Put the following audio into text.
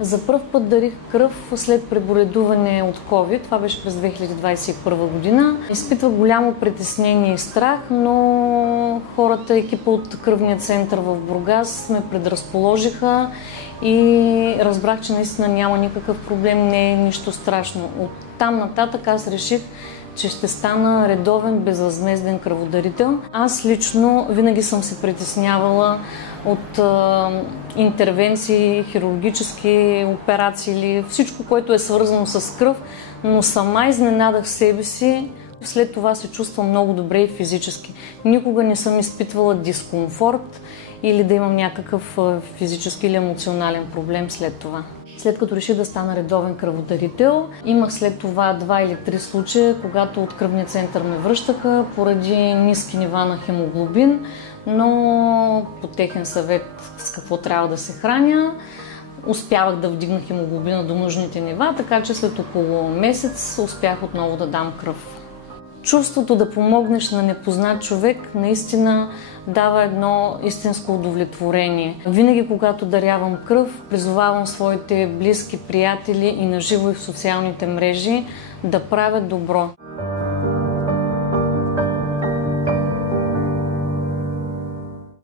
За пръв път дарих кръв след преболедуване от COVID. Това беше през 2021 година. Изпитвах голямо притеснение и страх, но хората, екипа от кръвния център в Бургас ме предразположиха и разбрах, че наистина няма никакъв проблем, не е нищо страшно. От там нататък аз реших, че ще стана редовен безвъзмезден кръводарител. Аз лично винаги съм се притеснявала от интервенции, хирургически операции или всичко, което е свързано с кръв, но сама изненадах себе си. След това се чувствам много добре и физически. Никога не съм изпитвала дискомфорт или да имам някакъв физически или емоционален проблем след това. След като реших да стана редовен кръводарител, имах след това 2 или 3 случая, когато от кръвния център ме връщаха поради ниски нива на хемоглобин, но по техен съвет с какво трябва да се храня, успявах да вдигна хемоглобина до нужните нива, така че след около месец успях отново да дам кръв. Чувството да помогнеш на непознат човек наистина дава едно истинско удовлетворение. Винаги, когато дарявам кръв, призовавам своите близки, приятели и наживо и в социалните мрежи да правят добро.